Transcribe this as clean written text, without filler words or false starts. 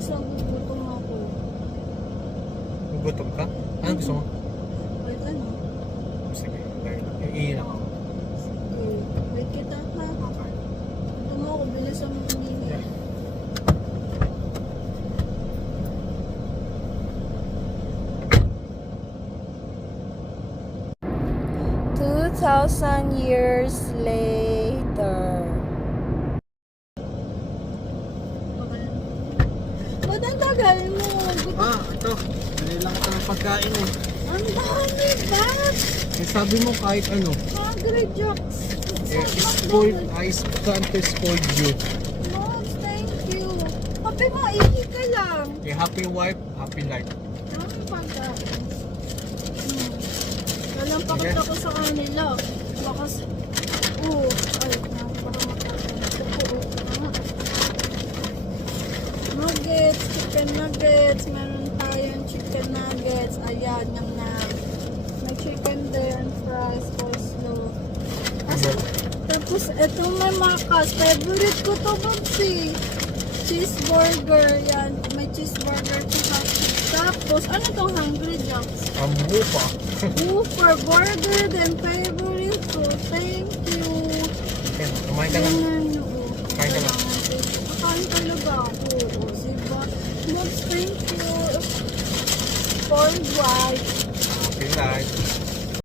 Tapos nagugutom ako. Gutom ka? Ano gusto mo? Wait, ano? Sige, iiyak ako. Sige. Wait kita ha. Gutom ako. Bilisan mo kanina. Yeah. Years later. Ba't ang tagal mo? Ito. Bili lang ito ng pagkain eh. Ang dami ba? Eh, sabi mo kahit ano. Hungry Jocks. Spoiled, I can't spoiled you. Mom, thank you. Kape mo, ihi ka lang. Okay, happy wife, happy life. Ang pagkain. Walang pakita ko sa kanila. Bakas, ay, baka nuggets, chicken nuggets. Meron tayong chicken nuggets. Ayan, yung na. May chicken there and fries, coleslaw. Tapos, itong may makas. Favorite ko to, Babsi. Cheeseburger. Yan, may cheeseburger tsaka. Tapos, ano tong Hungry Jocks? Ang bupa. For burger, then favorite food. Thank you. Okay, kumain ka lang. Kain ka lang. Kain talaga ako. O, diba? Moms, thank you. For white. Happy life.